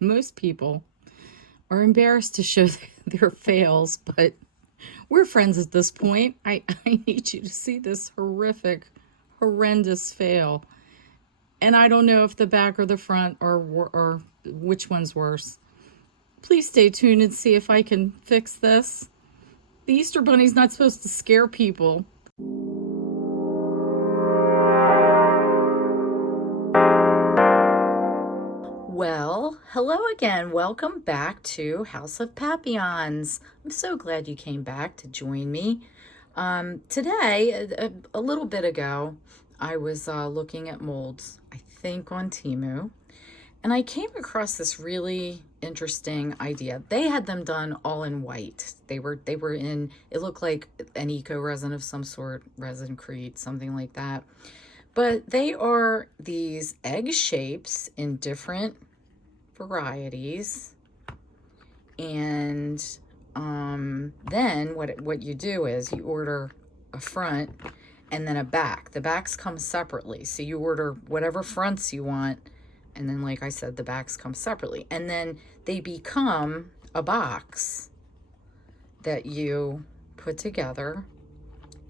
Most people are embarrassed to show their fails, but we're friends at this point. I need you to see this horrific, horrendous fail. And I don't know if the back or the front or which one's worse. Please stay tuned and see if I can fix this. The Easter Bunny's not supposed to scare people. Well, hello again. Welcome back to House of Papillons. I'm so glad you came back to join me. Today, a little bit ago, I was looking at molds, I think on Temu, and I came across this really interesting idea. They had them done all in white. They were in, it looked like an eco resin of some sort, Resin-Crete, something like that. But they are these egg shapes in different varieties. And then what you do is you order a front and then a back. The backs come separately. So you order whatever fronts you want. And then, like I said, the backs come separately. And then they become a box that you put together.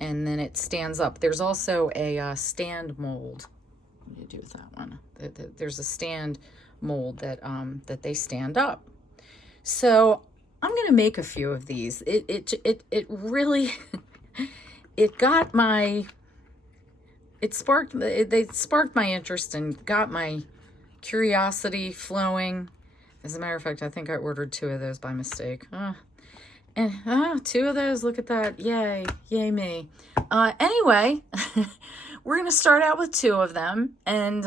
And then it stands up. There's also a stand mold. What do you do with that one? There's a stand mold that that they stand up. So I'm gonna make a few of these. It really it got my they sparked my interest and got my curiosity flowing. As a matter of fact, I think I ordered 2 of those by mistake. And 2 of those, look at that. Yay, yay me. Anyway, we're going to start out with 2 of them, and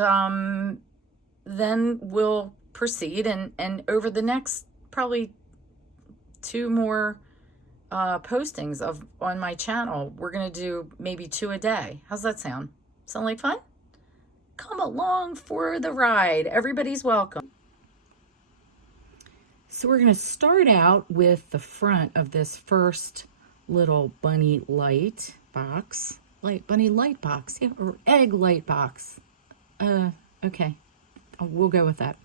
then we'll proceed. And over the next probably 2 more postings on my channel, we're going to do maybe 2 a day. How's that sound? Sound like fun? Come along for the ride. Everybody's welcome. So we're going to start out with the front of this first little bunny light box. Bunny light box, yeah, or egg light box. Okay, we'll go with that.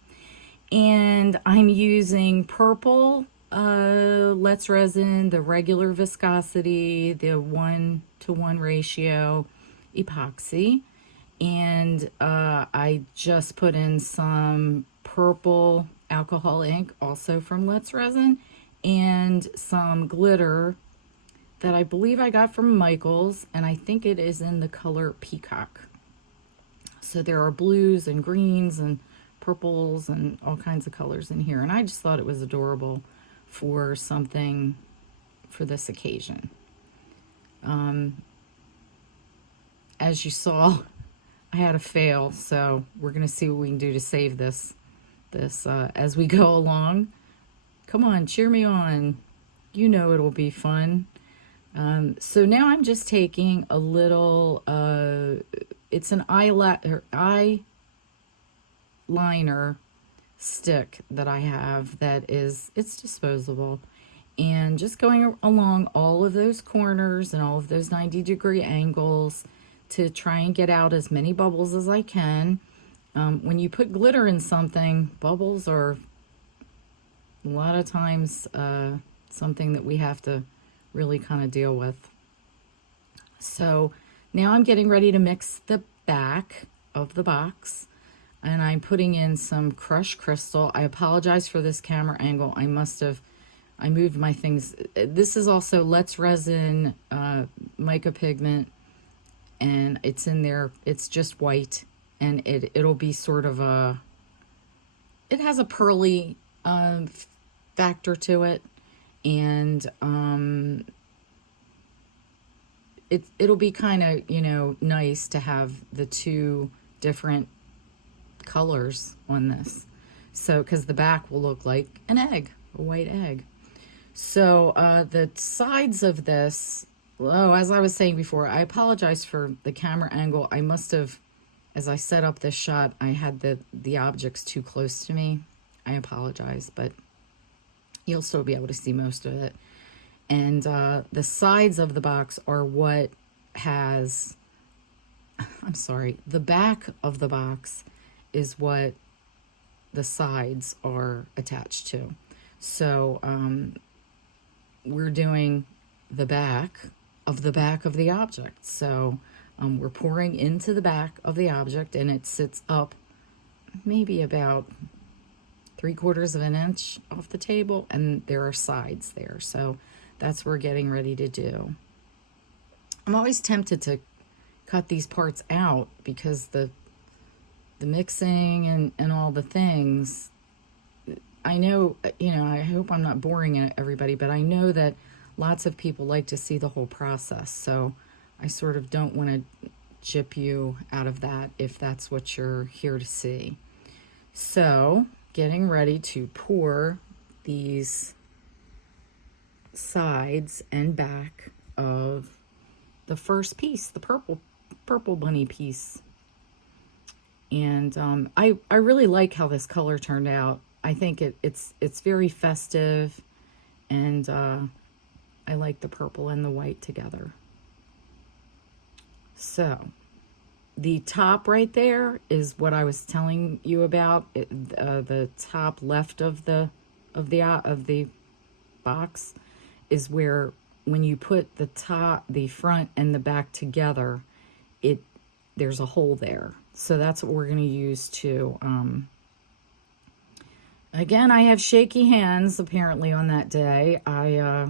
And I'm using purple Let's Resin, the regular viscosity, the 1-to-1 ratio epoxy. And I just put in some purple alcohol ink, also from Let's Resin, and some glitter that I believe I got from Michael's, and I think it is in the color Peacock. So there are blues and greens and purples and all kinds of colors in here, and I just thought it was adorable for something for this occasion. As you saw, I had a fail, so we're going to see what we can do to save this as we go along. Come on, cheer me on. You know it'll be fun. So now I'm just taking a little, it's an eyeliner stick that I have that it's disposable. And just going along all of those corners and all of those 90-degree angles to try and get out as many bubbles as I can. When you put glitter in something, bubbles are a lot of times something that we have to really kind of deal with. So now I'm getting ready to mix the back of the box, and I'm putting in some crushed crystal. I apologize for this camera angle. I moved my things. This is also Let's Resin mica pigment, and it's in there. It's just white, and it'll be sort of it has a pearly factor to it, and it'll be kind of, nice to have the 2 different colors on this. So, because the back will look like an egg, a white egg. So the sides of this, as I was saying before, I apologize for the camera angle. I must have, as I set up this shot, I had the objects too close to me. I apologize, but you'll still be able to see most of it. And the sides of the box are what has, I'm sorry, the back of the box is what the sides are attached to. So we're doing the back of the object. So we're pouring into the back of the object, and it sits up maybe about 3/4 of an inch off the table, and there are sides there. So that's what we're getting ready to do. I'm always tempted to cut these parts out because the mixing and all the things, I know, I hope I'm not boring everybody, but I know that lots of people like to see the whole process. So I sort of don't want to chip you out of that if that's what you're here to see. So getting ready to pour these sides and back of the first piece, the purple bunny piece. And I really like how this color turned out. I think it's very festive, and I like the purple and the white together. So the top right there is what I was telling you about. The top left of the box is where, when you put the front and the back together, there's a hole there. So that's what we're going to use to, again, I have shaky hands apparently on that day. I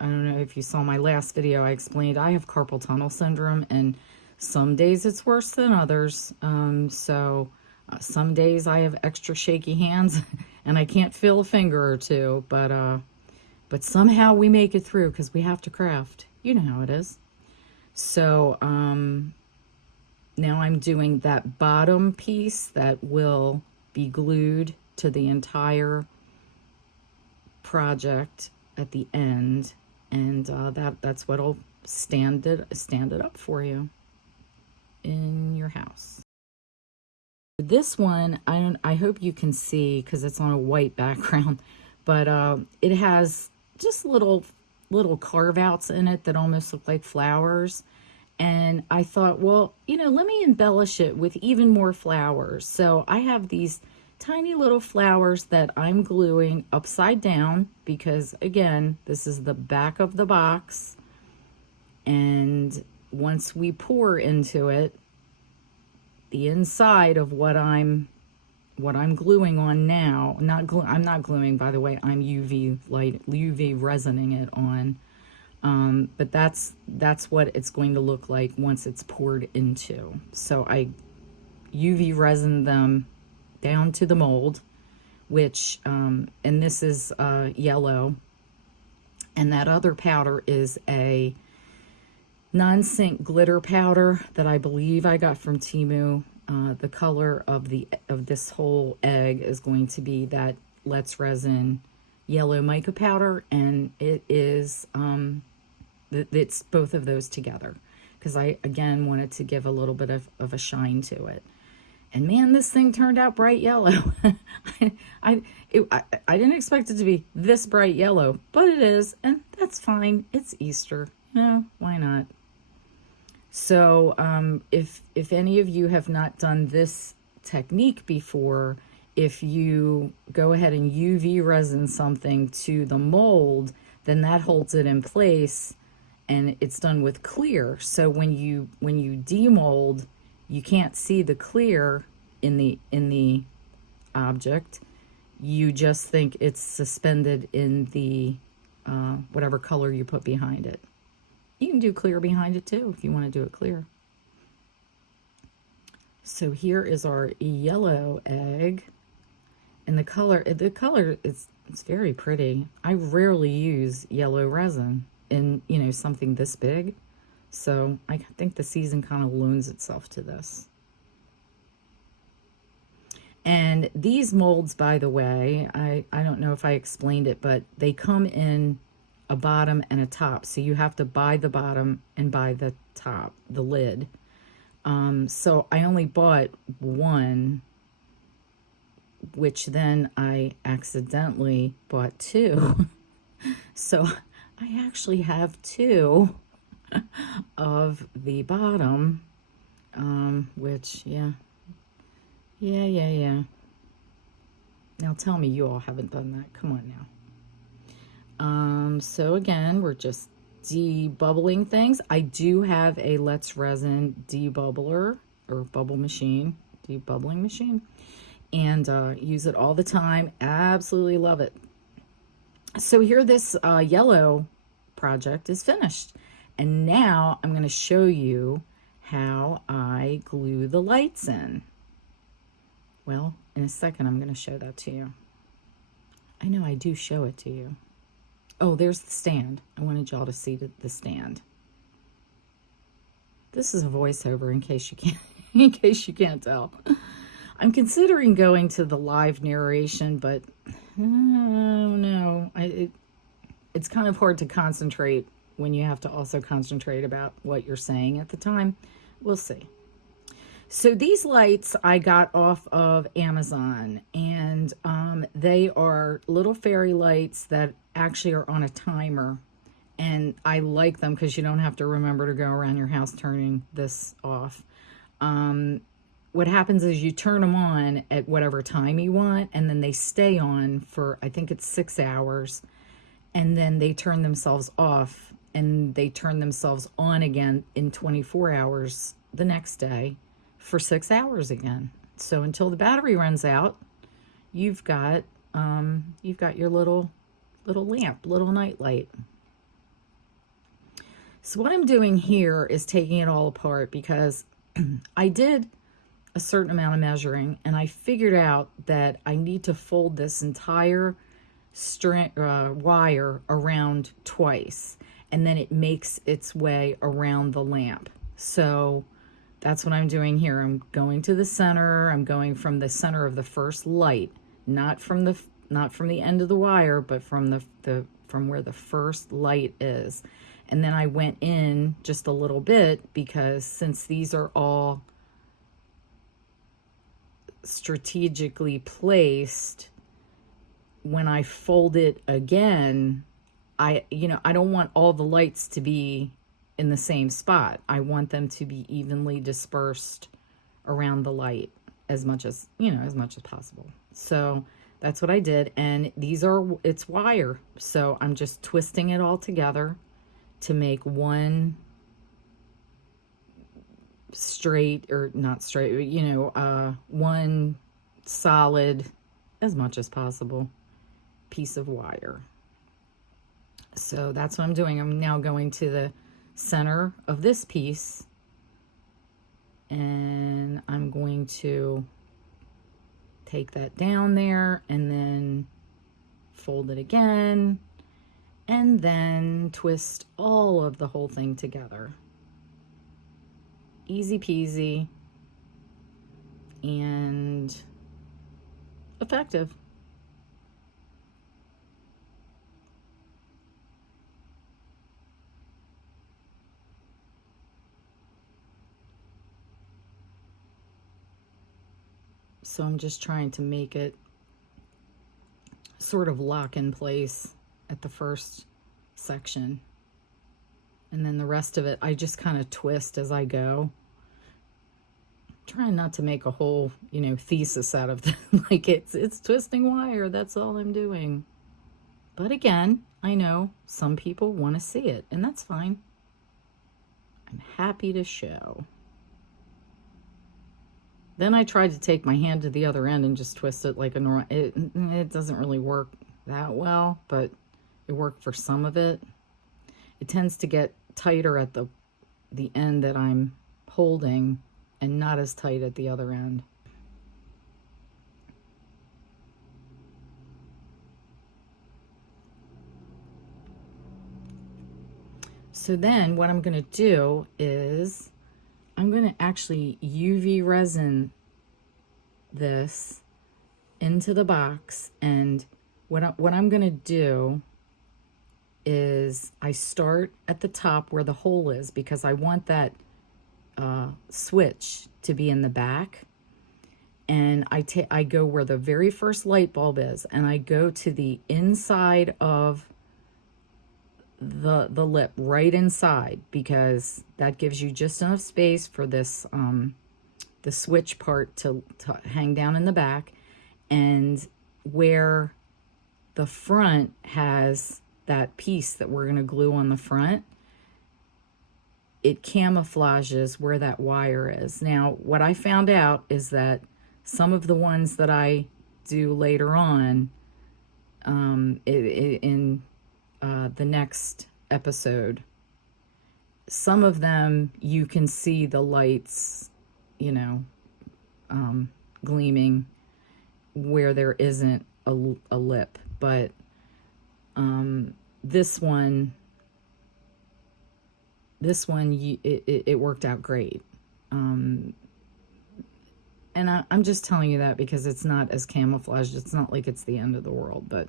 don't know if you saw my last video, I explained I have carpal tunnel syndrome, and some days it's worse than others. Some days I have extra shaky hands and I can't feel a finger or two, but somehow we make it through because we have to craft. You know how it is. So now I'm doing that bottom piece that will be glued to the entire project at the end, and that's what'll stand it up for you in your house. This one, I hope you can see because it's on a white background, but it has just little carve outs in it that almost look like flowers. And I thought, well, let me embellish it with even more flowers. So I have these tiny little flowers that I'm gluing upside down because, again, this is the back of the box. And once we pour into it, the inside of what I'm gluing on now, I'm not gluing, by the way, I'm UV resining it on. But that's what it's going to look like once it's poured into. So I UV resin them down to the mold, which, and this is yellow, and that other powder is a non-sync glitter powder that I believe I got from Temu. The color of this whole egg is going to be that Let's Resin yellow mica powder, and it is it's both of those together because I again wanted to give a little bit of a shine to it. And man, this thing turned out bright yellow. I didn't expect it to be this bright yellow, but it is, and that's fine. It's Easter, why not? So if any of you have not done this technique before, if you go ahead and UV resin something to the mold, then that holds it in place, and it's done with clear. So when you demold, you can't see the clear in the object. You just think it's suspended in the whatever color you put behind it. You can do clear behind it too if you want to do it clear. So here is our yellow egg, and the color is it's very pretty. I rarely use yellow resin in something this big, so I think the season kind of loans itself to this. And these molds, by the way, I don't know if I explained it, but they come in a bottom and a top, so you have to buy the bottom and buy the top, the lid. So I only bought one, which then I accidentally bought two. So I actually have two of the bottom, which, yeah. tell me you all haven't done that. Come on now. So again, we're just debubbling things. I do have a Let's Resin debubbler or bubble machine, debubbling machine, and use it all the time. Absolutely love it. So here this yellow project is finished. And now I'm going to show you how I glue the lights in. Well, in a second, I'm going to show that to you. I know I do show it to you. Oh, there's the stand. I wanted y'all to see the stand. This is a voiceover in case you can't tell. I'm considering going to the live narration, but I don't know. It's kind of hard to concentrate when you have to also concentrate about what you're saying at the time. We'll see. So these lights I got off of Amazon, and they are little fairy lights that actually are on a timer. And I like them because you don't have to remember to go around your house turning this off. What happens is you turn them on at whatever time you want, and then they stay on for, I think it's 6 hours, and then they turn themselves off, and they turn themselves on again in 24 hours the next day for 6 hours again. So until the battery runs out, you've got your little lamp, little night light. So what I'm doing here is taking it all apart because I did a certain amount of measuring, and I figured out that I need to fold this entire wire around twice, and then it makes its way around the lamp. So that's what I'm doing here. I'm going to the center. I'm going from the center of the first light, not from the end of the wire, but from from where the first light is. And then I went in just a little bit because since these are all strategically placed, when I fold it again, I don't want all the lights to be in the same spot. I want them to be evenly dispersed around the light as much as possible. So that's what I did. And it's wire. So I'm just twisting it all together to make one straight, or not straight, one solid, as much as possible, piece of wire. So that's what I'm doing. I'm now going to the center of this piece, and I'm going to take that down there and then fold it again, and then twist all of the whole thing together. Easy peasy and effective. So I'm just trying to make it sort of lock in place at the first section. And then the rest of it, I just kind of twist as I go. Trying not to make a whole, thesis out of like it's twisting wire. That's all I'm doing. But again, I know some people want to see it, and that's fine. I'm happy to show. Then I tried to take my hand to the other end and just twist it like a normal. It doesn't really work that well, but it worked for some of it. It tends to get tighter at the end that I'm holding and not as tight at the other end. So then what I'm going to do is I'm going to actually UV resin this into the box, and what I'm going to do is I start at the top where the hole is, because I want that switch to be in the back, and I go where the very first light bulb is, and I go to the inside of the lip, right inside, because that gives you just enough space for this the switch part to hang down in the back. And where the front has that piece that we're going to glue on the front, it camouflages where that wire is. Now, what I found out is that some of the ones that I do later on, in the next episode, some of them you can see the lights, gleaming where there isn't a lip. But this one, it worked out great. And I'm just telling you that because it's not as camouflaged. It's not like it's the end of the world. But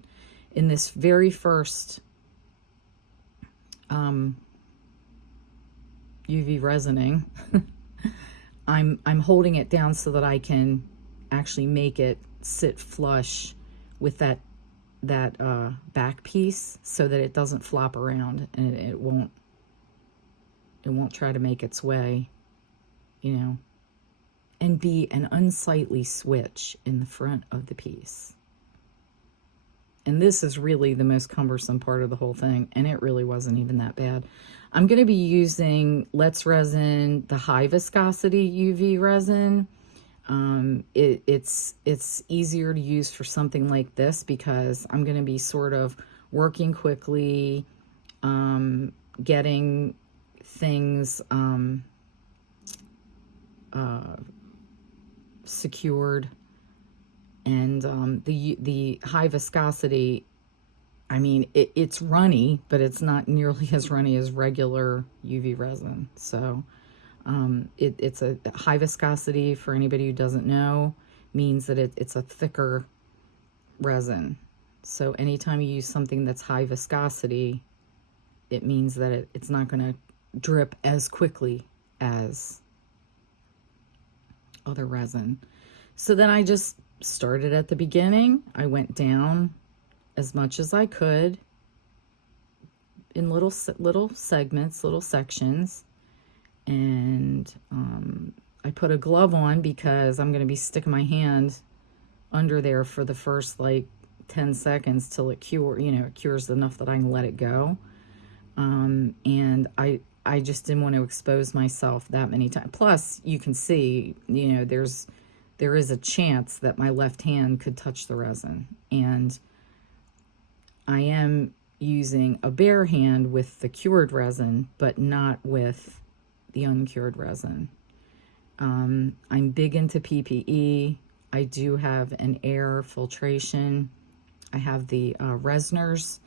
in this very first UV resining, I'm holding it down so that I can actually make it sit flush with that back piece, so that it doesn't flop around and it won't try to make its way, and be an unsightly switch in the front of the piece. And this is really the most cumbersome part of the whole thing, and it really wasn't even that bad. I'm going to be using Let's Resin, the high viscosity UV resin. It's easier to use for something like this because I'm going to be sort of working quickly, getting things secured, and the high viscosity, I mean, it's runny, but it's not nearly as runny as regular UV resin. So it's a high viscosity, for anybody who doesn't know, means that it's a thicker resin. So anytime you use something that's high viscosity, it means that it's not going to drip as quickly as other resin. So then I just started at the beginning. I went down as much as I could in little segments, little sections, and I put a glove on because I'm going to be sticking my hand under there for the first like 10 seconds till it cures enough that I can let it go. And I just didn't want to expose myself that many times. Plus, you can see, there is a chance that my left hand could touch the resin. And I am using a bare hand with the cured resin, but not with the uncured resin. I'm big into PPE. I do have an air filtration. I have the Resner's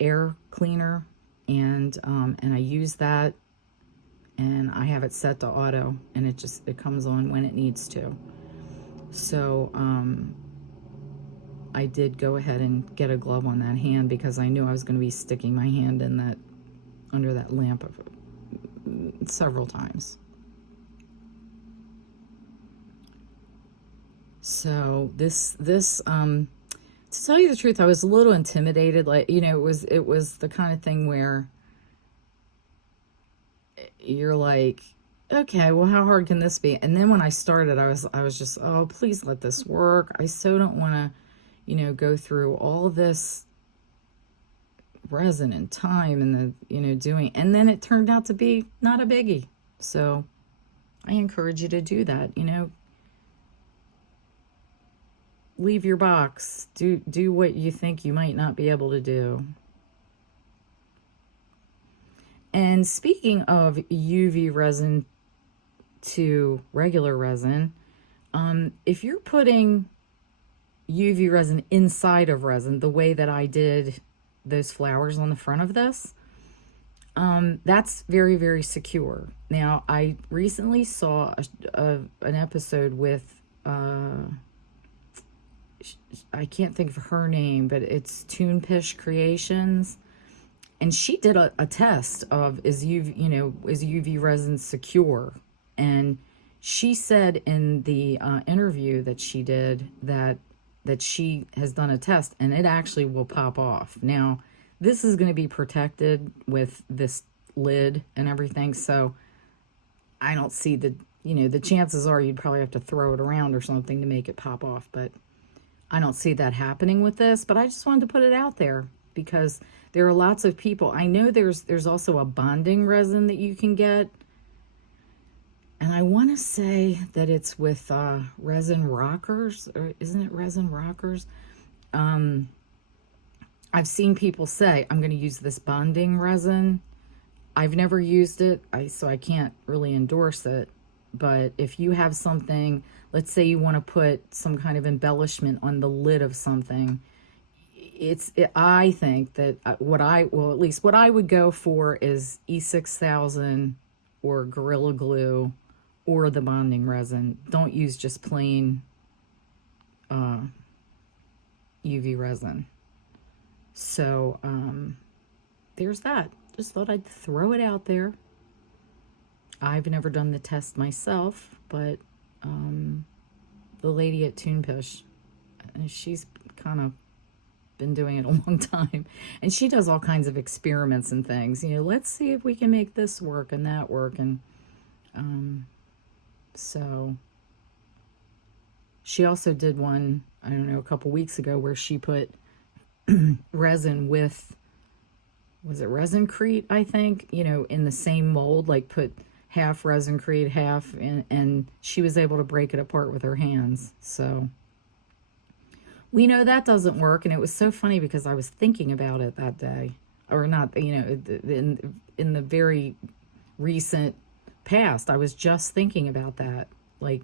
air cleaner, and I use that, and I have it set to auto, and it comes on when it needs to. So I did go ahead and get a glove on that hand because I knew I was going to be sticking my hand in under that lamp several times. So this to tell you the truth, I was a little intimidated. Like, it was the kind of thing where you're like, okay, well, how hard can this be? And then when I started, I was just, oh, please let this work. I so don't want to, go through all this resin and time and the, doing, and then it turned out to be not a biggie. So I encourage you to do that, leave your box, do what you think you might not be able to do. And speaking of UV resin to regular resin, if you're putting UV resin inside of resin, the way that I did those flowers on the front of this, that's very, very secure. Now, I recently saw an episode with, I can't think of her name, but it's Toonpish Creations. And she did a test of is UV resin secure? And she said in the interview that she did that she has done a test and it actually will pop off. Now, this is going to be protected with this lid and everything, so I don't see you know, the chances are you'd probably have to throw it around or something to make it pop off, but I don't see that happening with this. But I just wanted to put it out there because there are lots of people. I know there's also a bonding resin that you can get, and I want to say that it's with Resin Rockers, or isn't it Resin Rockers? I've seen people say, I'm going to use this bonding resin. I've never used it, so I can't really endorse it. But if you have something, let's say you want to put some kind of embellishment on the lid of something, I think that at least what I would go for is E6000 or Gorilla Glue or the bonding resin. Don't use just plain UV resin. So there's that. Just thought I'd throw it out there. I've never done the test myself, but the lady at Toonpish, she's kind of been doing it a long time, and she does all kinds of experiments and things. You know, let's see if we can make this work and that work, and so she also did one, I don't know, a couple weeks ago where she put resin with, was it Resincrete, I think, you know, in the same mold, like put half Resincrete, half, and she was able to break it apart with her hands. So we know that doesn't work, and it was so funny because I was thinking about it that day, or not, you know, in the very recent past, I was just thinking about that. Like,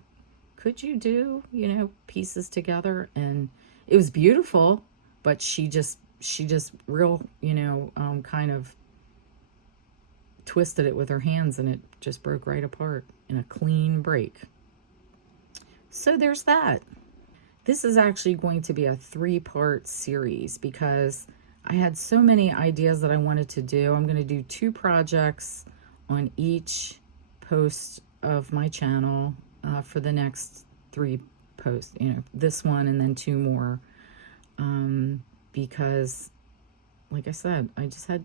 could you do, you know, pieces together? And it was beautiful, but she just real, you know, kind of twisted it with her hands, and it just broke right apart in a clean break. So there's that. This is actually going to be a 3-part series because I had so many ideas that I wanted to do. I'm going to do 2 projects on each post of my channel for the next 3 posts. You know, this one and then 2 more. Because, like I said, I just had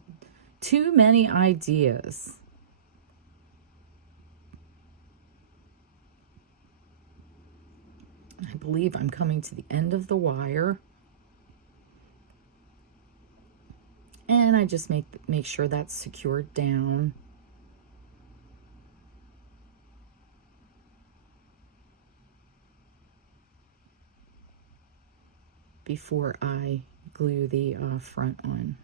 too many ideas. I believe I'm coming to the end of the wire. And I just make sure that's secured down. Before I glue the front on.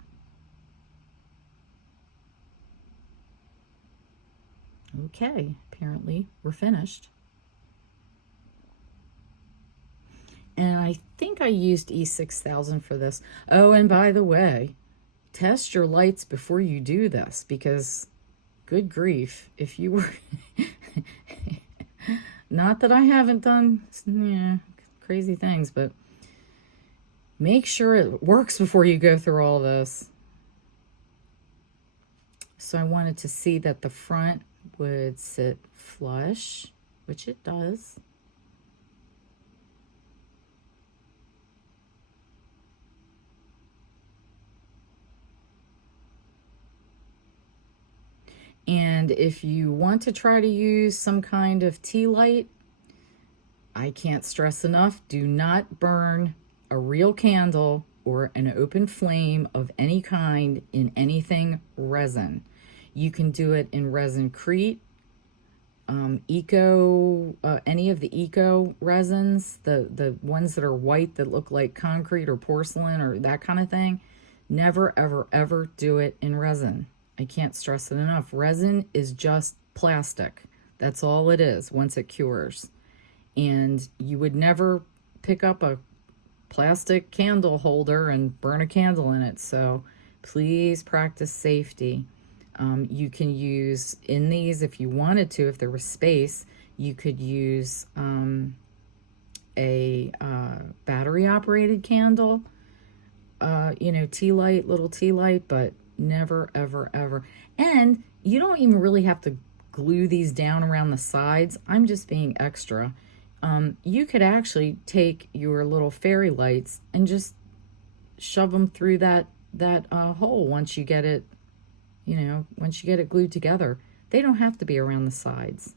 Okay, apparently we're finished. And I think I used E6000 for this. Oh, and by the way, test your lights before you do this, because good grief, if you were not that I haven't done crazy things, but make sure it works before you go through all this. So I wanted to see that the front would sit flush, which it does. And if you want to try to use some kind of tea light, I can't stress enough, do not burn a real candle or an open flame of any kind in anything resin. You can do it in Resincrete, any of the eco resins, the ones that are white that look like concrete or porcelain or that kind of thing. Never, ever, ever do it in resin. I can't stress it enough. Resin is just plastic. That's all it is once it cures. And you would never pick up a plastic candle holder and burn a candle in it. So please practice safety. You can use in these, if you wanted to, if there was space, you could use a battery operated candle, you know, tea light, little tea light, but never, ever, ever. And you don't even really have to glue these down around the sides. I'm just being extra. You could actually take your little fairy lights and just shove them through that hole once you get it, you know, once you get it glued together. They don't have to be around the sides.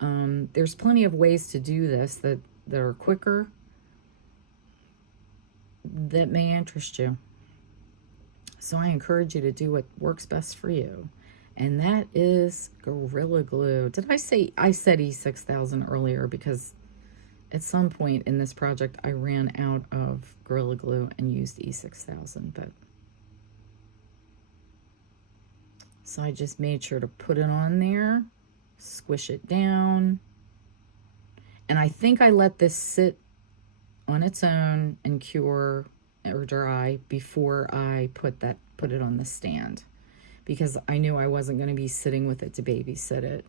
There's plenty of ways to do this that are quicker, that may interest you. So I encourage you to do what works best for you. And that is Gorilla Glue. Did I say, I said E6000 earlier because at some point in this project I ran out of Gorilla Glue and used E6000, but so I just made sure to put it on there, squish it down, and I think I let this sit on its own and cure or dry before I put it on the stand, because I knew I wasn't going to be sitting with it to babysit it.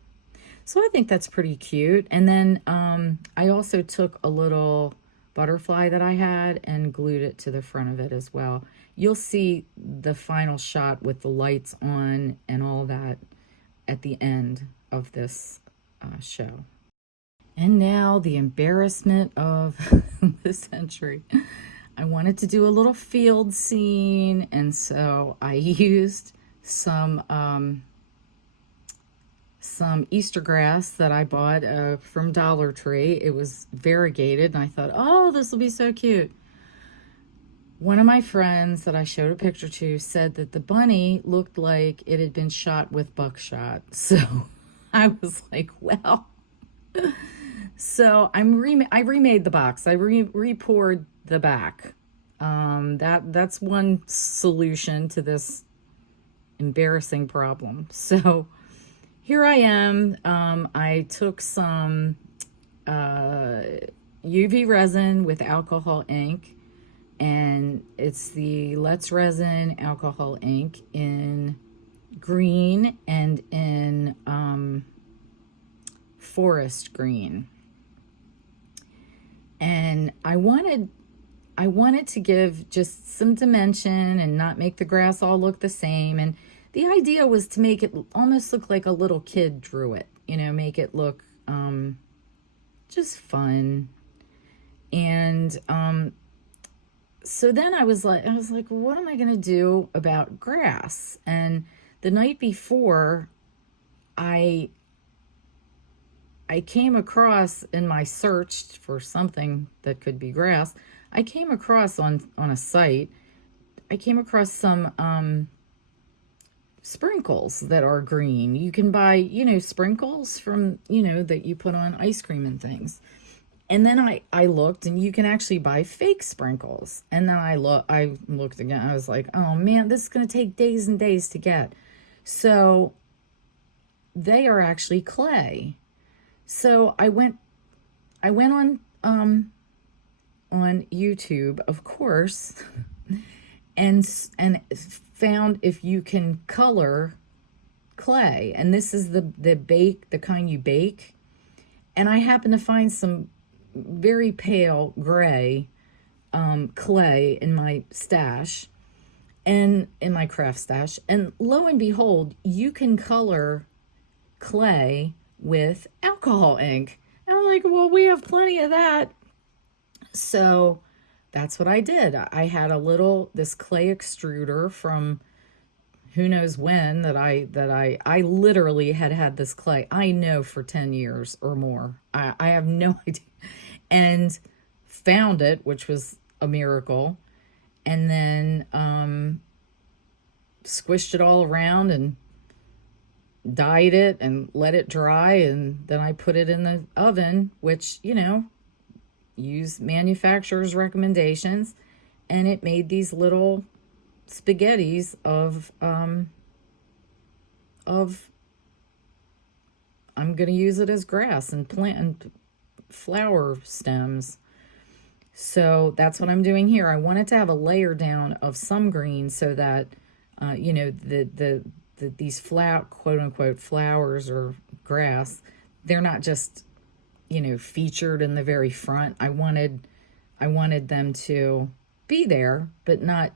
So I think that's pretty cute. And then I also took a little butterfly that I had and glued it to the front of it as well. You'll see the final shot with the lights on and all that at the end of this show. And now the embarrassment of the century. I wanted to do a little field scene, and so I used some Easter grass that I bought from Dollar Tree. It was variegated, and I thought, oh, this will be so cute. One of my friends that I showed a picture to said that the bunny looked like it had been shot with buckshot. So I was like, well. So I remade the box. I re-poured the back. That's one solution to this embarrassing problem. So here I am. I took some UV resin with alcohol ink, and it's the Let's Resin alcohol ink in green and in forest green. And I wanted to give just some dimension and not make the grass all look the same. And the idea was to make it almost look like a little kid drew it, you know, make it look just fun. And so then I was like, what am I going to do about grass? And the night before, I came across, in my search for something that could be grass, I came across on a site, I came across some sprinkles that are green. You can buy, you know, sprinkles from, you know, that you put on ice cream and things. And then I looked, and you can actually buy fake sprinkles. And then I looked again. I was like, oh man, this is going to take days and days to get. So they are actually clay. So I went on YouTube, of course, and found if you can color clay. And this is the kind you bake. And I happened to find some very pale gray clay in my stash, and in my craft stash. And lo and behold, you can color clay with alcohol ink. And I'm like, well, we have plenty of that. So that's what I did. I had this clay extruder from who knows when that I literally had this clay, I know, for 10 years or more. I have no idea. And found it, which was a miracle. And then squished it all around and dyed it and let it dry, and then I put it in the oven, which, you know, use manufacturer's recommendations, and it made these little spaghettis of I'm going to use it as grass and plant and flower stems. So that's what I'm doing here. I wanted to have a layer down of some green so that you know, these quote unquote flowers or grass, they're not just, you know, featured in the very front. I wanted them to be there, but not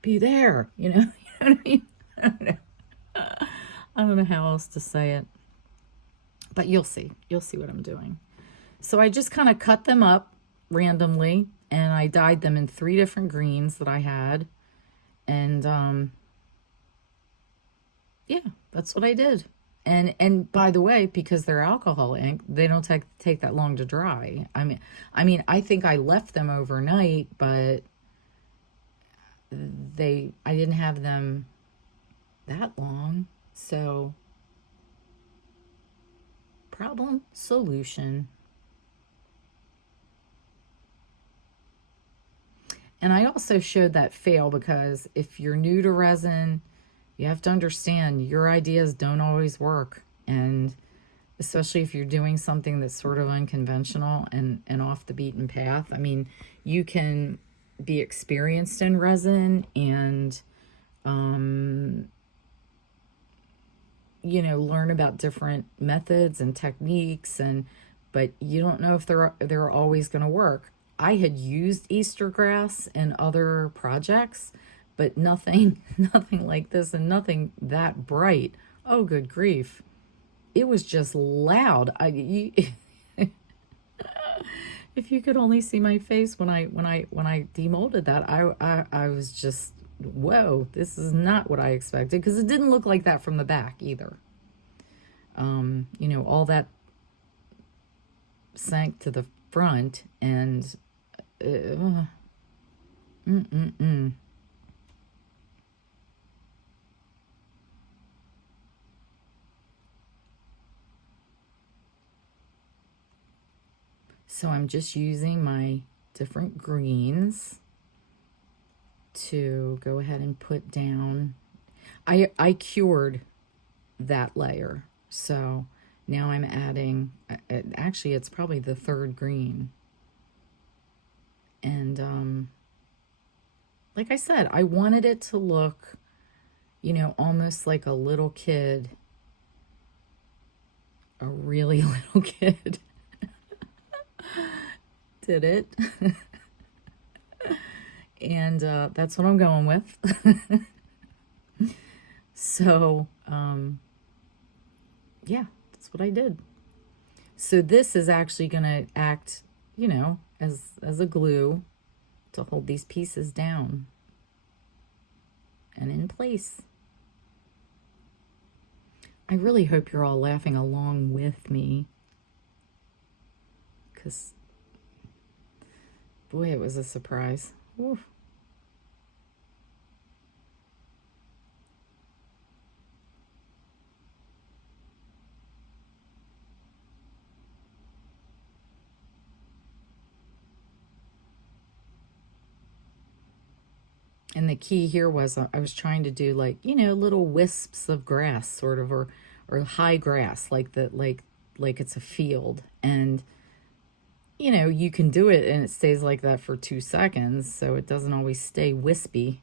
be there, you know. You know what I mean? I don't know how else to say it, but you'll see what I'm doing. So I just kind of cut them up randomly, and I dyed them in 3 different greens that I had. And yeah, that's what I did. And by the way, because they're alcohol ink, they don't take that long to dry. I mean, I think I left them overnight, but I didn't have them that long. So, problem solution. And I also showed that fail because if you're new to resin, you have to understand your ideas don't always work. And especially if you're doing something that's sort of unconventional and off the beaten path. I mean, you can be experienced in resin and, learn about different methods and techniques, but you don't know if they're always going to work. I had used Easter grass in other projects, but nothing nothing like this, and nothing that bright. Oh, good grief. It was just loud. If you could only see my face when I demolded that, I was just, whoa, this is not what I expected, because it didn't look like that from the back either. All that sank to the front, and uh, mm-mm-mm. So I'm just using my different greens to go ahead and put down. I cured that layer, so now I'm adding, actually it's probably the third green. And like I said, I wanted it to look, almost like a little kid, a really little kid did it. And that's what I'm going with. So, yeah, that's what I did. So this is actually going to act, as a glue to hold these pieces down and in place. I really hope you're all laughing along with me, because, boy, it was a surprise. Oof. And the key here was I was trying to do, like, little wisps of grass, sort of, or high grass, like it's a field. And you can do it and it stays like that for 2 seconds, so it doesn't always stay wispy.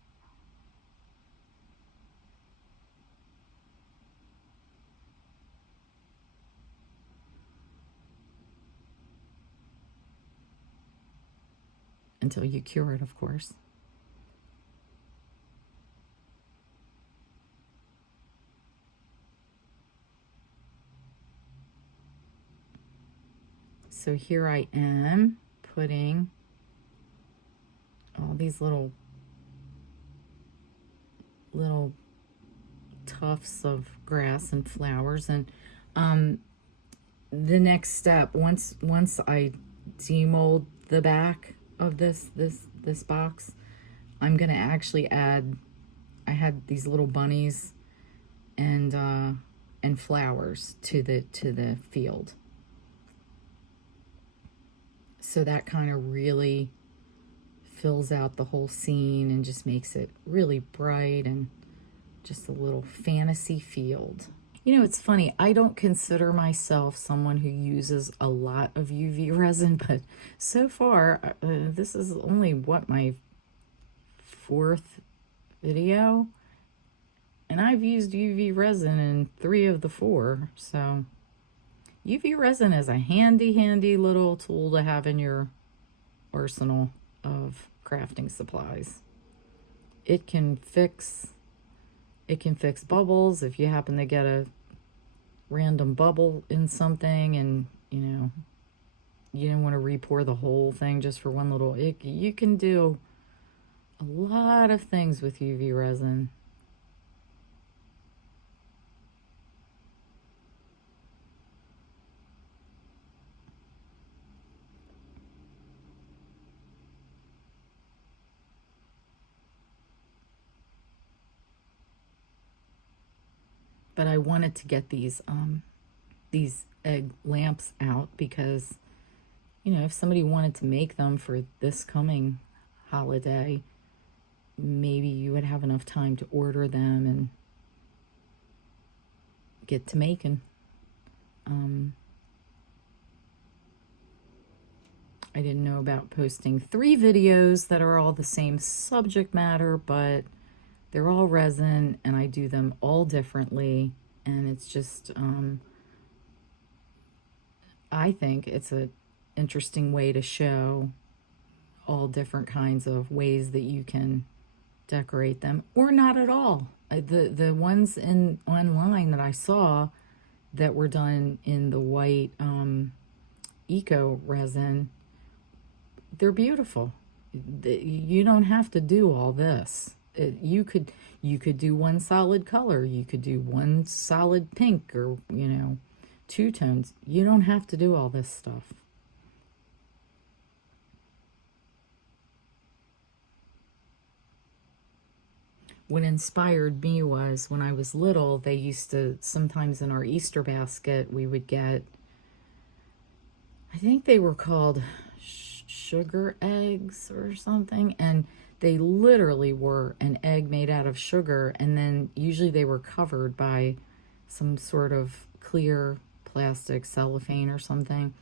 Until you cure it, of course. So here I am putting all these little tufts of grass and flowers. And the next step, once I demold the back of this box, I'm gonna actually add, I had these little bunnies and flowers to the field. So that kind of really fills out the whole scene and just makes it really bright and just a little fantasy field. It's funny, I don't consider myself someone who uses a lot of UV resin, but so far, this is only, my fourth video, and I've used UV resin in 3 of the 4, so UV resin is a handy little tool to have in your arsenal of crafting supplies. It can fix bubbles if you happen to get a random bubble in something, and you don't want to re-pour the whole thing just for one little. You can do a lot of things with UV resin. But I wanted to get these egg lamps out because, you know, if somebody wanted to make them for this coming holiday, maybe you would have enough time to order them and get to making. I didn't know about posting 3 videos that are all the same subject matter, but they're all resin and I do them all differently. And it's just, I think it's an interesting way to show all different kinds of ways that you can decorate them, or not at all. The ones online that I saw that were done in the white eco resin, they're beautiful. You don't have to do all this. You could do one solid color. You could do one solid pink, or, you know, 2 tones. You don't have to do all this stuff. What inspired me was when I was little, they used to, sometimes in our Easter basket, we would get, I think they were called sugar eggs or something, and they literally were an egg made out of sugar, and then usually they were covered by some sort of clear plastic cellophane or something,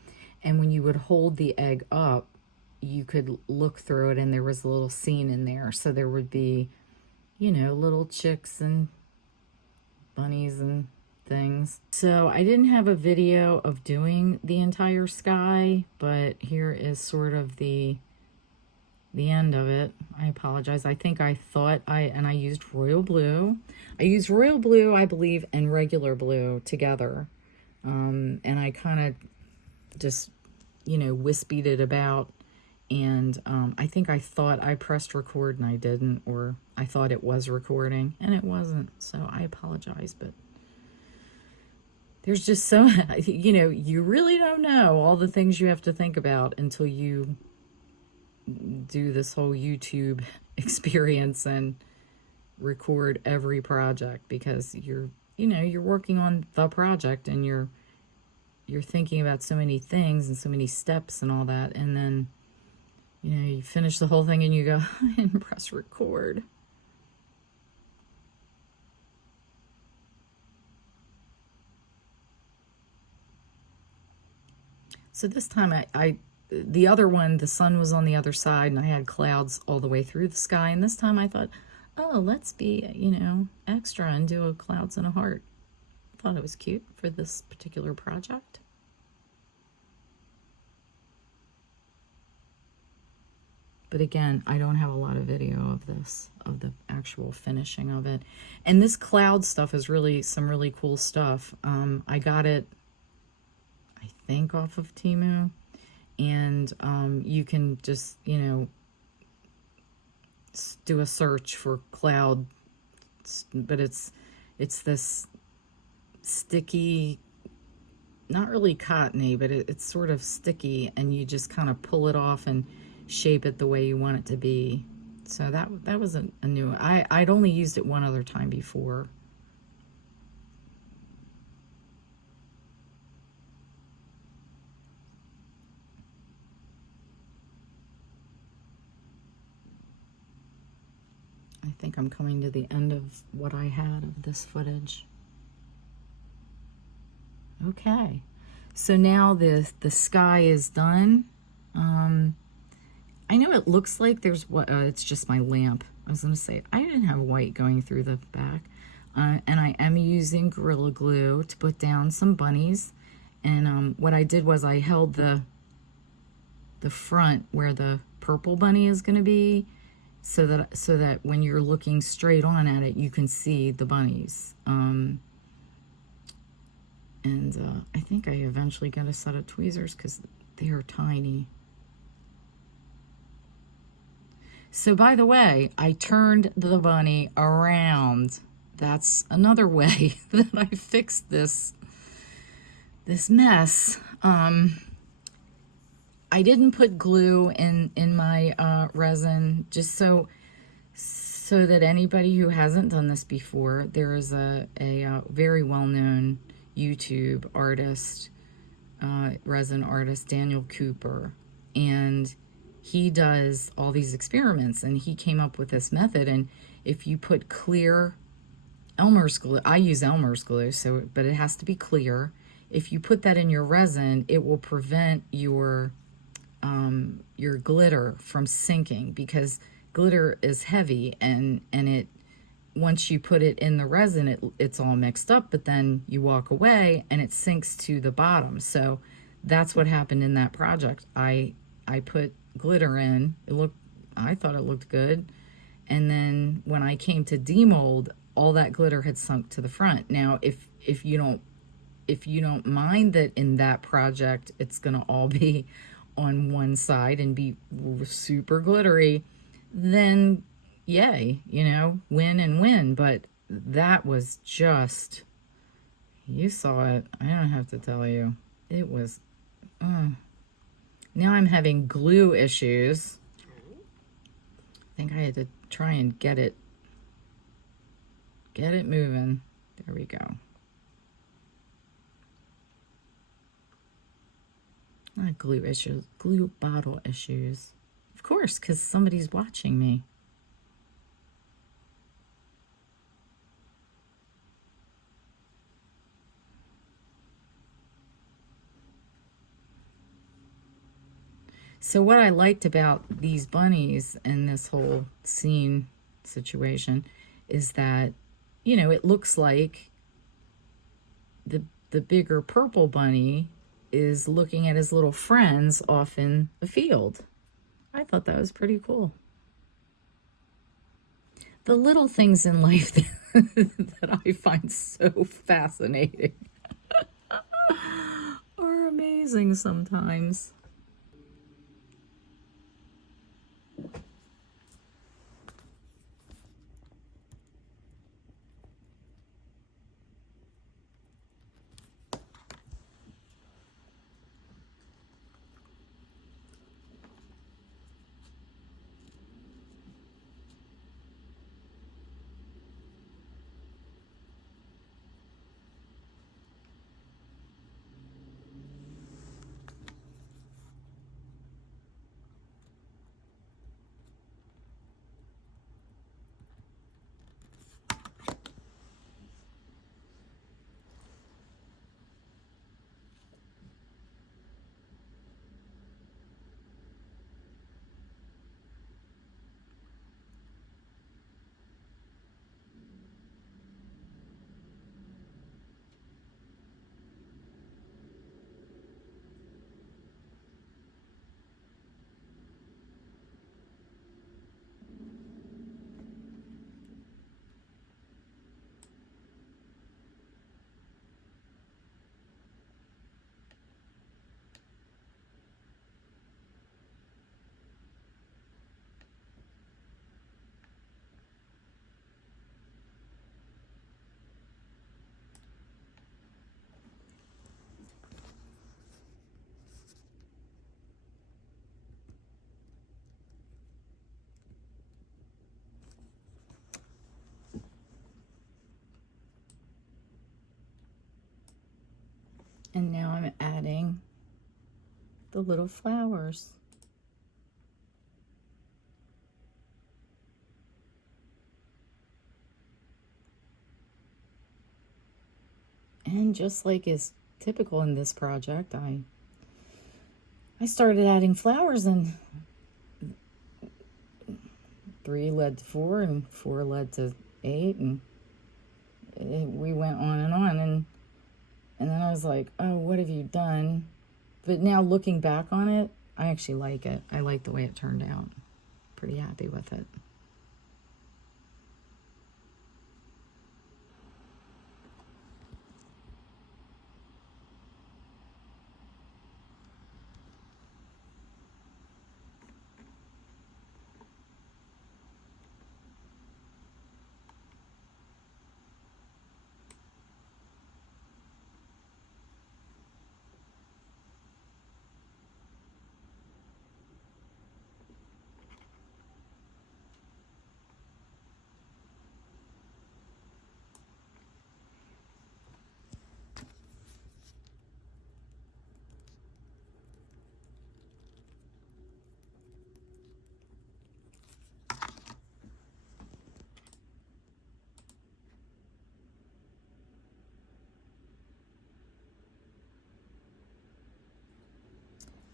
and when you would hold the egg up, you could look through it and there was a little scene in there, so there would be, you know, little chicks and bunnies and things. So I didn't have a video of doing the entire sky, but here is sort of the end of it. I apologize. I think I thought I used royal blue. I used royal blue, I believe, and regular blue together. And I kind of just, you know, wispied it about. And I think I thought I pressed record and I didn't, or I thought it was recording and it wasn't. So I apologize, but there's just so, you know, you really don't know all the things you have to think about until you do this whole YouTube experience and record every project, because you're, you know, you're working on the project and you're thinking about so many things and so many steps and all that, and then, you know, you finish the whole thing and you go and press record. So this time the other one, the sun was on the other side and I had clouds all the way through the sky. And this time I thought, oh, let's be, you know, extra and do a clouds and a heart. I thought it was cute for this particular project. But again, I don't have a lot of video of this, of the actual finishing of it. And this cloud stuff is really some really cool stuff. I got it, I think, off of Temu. And you can just, you know, do a search for cloud, but it's this sticky, not really cottony, but it's sort of sticky, and you just kind of pull it off and shape it the way you want it to be. So that was a new, I'd only used it one other time before. I think I'm coming to the end of what I had of this footage. Okay, so now the sky is done. I know it looks like there's what it's just my lamp. I was gonna say I didn't have white going through the back, and I am using Gorilla Glue to put down some bunnies. And what I did was I held the front where the purple bunny is gonna be, so that when you're looking straight on at it, you can see the bunnies. And I think I eventually got a set of tweezers because they are tiny. So by the way, I turned the bunny around. That's another way that I fixed this mess. I didn't put glue in my resin, just so so that anybody who hasn't done this before, there is a very well-known YouTube artist, resin artist, Daniel Cooper, and he does all these experiments, and he came up with this method. And if you put clear Elmer's glue, I use Elmer's glue, but it has to be clear. If you put that in your resin, it will prevent your glitter from sinking, because glitter is heavy, and it, once you put it in the resin, it's all mixed up, but then you walk away and it sinks to the bottom. So that's what happened in that project. I put glitter in. I thought it looked good, and then when I came to demold, all that glitter had sunk to the front. Now, if you don't mind that in that project it's gonna all be on one side and be super glittery, then yay, win and win. But that was just, you saw it. I don't have to tell you. It was, now I'm having glue issues. I think I had to try and get it moving. There we go. Not glue issues, glue bottle issues. Of course, because somebody's watching me. So what I liked about these bunnies and this whole scene situation is that, it looks like the bigger purple bunny is looking at his little friends off in the field. I thought that was pretty cool. The little things in life that I find so fascinating are amazing sometimes. And now I'm adding the little flowers. And just like is typical in this project, I started adding flowers, and 3 led to 4, and 4 led to 8, and we went on, and then I was like, oh, what have you done? But now looking back on it, I actually like it. I like the way it turned out. Pretty happy with it.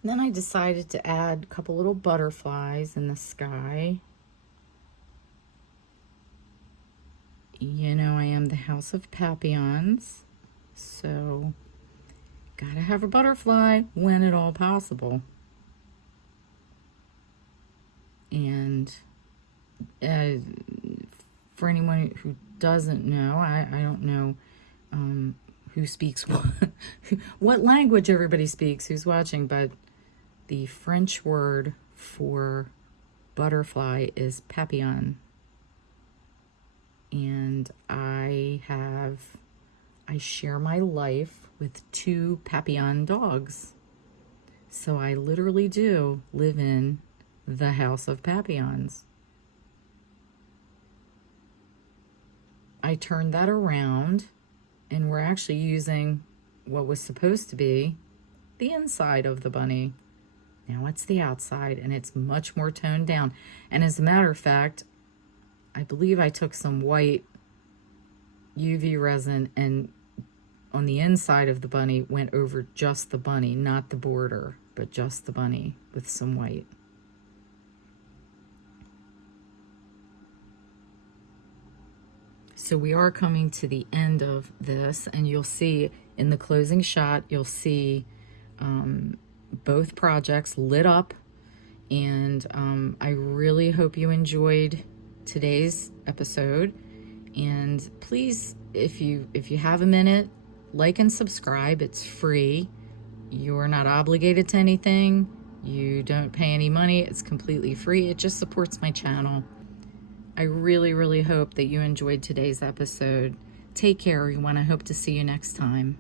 Then I decided to add a couple little butterflies in the sky. You know, I am the House of Papillons, so gotta have a butterfly when at all possible. And for anyone who doesn't know, I don't know who speaks what language everybody speaks who's watching, but the French word for butterfly is papillon. And I share my life with 2 papillon dogs. So I literally do live in the House of Papillons. I turned that around, and we're actually using what was supposed to be the inside of the bunny. Now it's the outside, and it's much more toned down. And as a matter of fact, I believe I took some white UV resin and on the inside of the bunny went over just the bunny, not the border, but just the bunny with some white. So we are coming to the end of this, and you'll see in the closing shot, you'll see both projects lit up. And I really hope you enjoyed today's episode. And please, if you have a minute, like and subscribe. It's free. You're not obligated to anything. You don't pay any money. It's completely free. It just supports my channel. I really, really hope that you enjoyed today's episode. Take care, everyone. I hope to see you next time.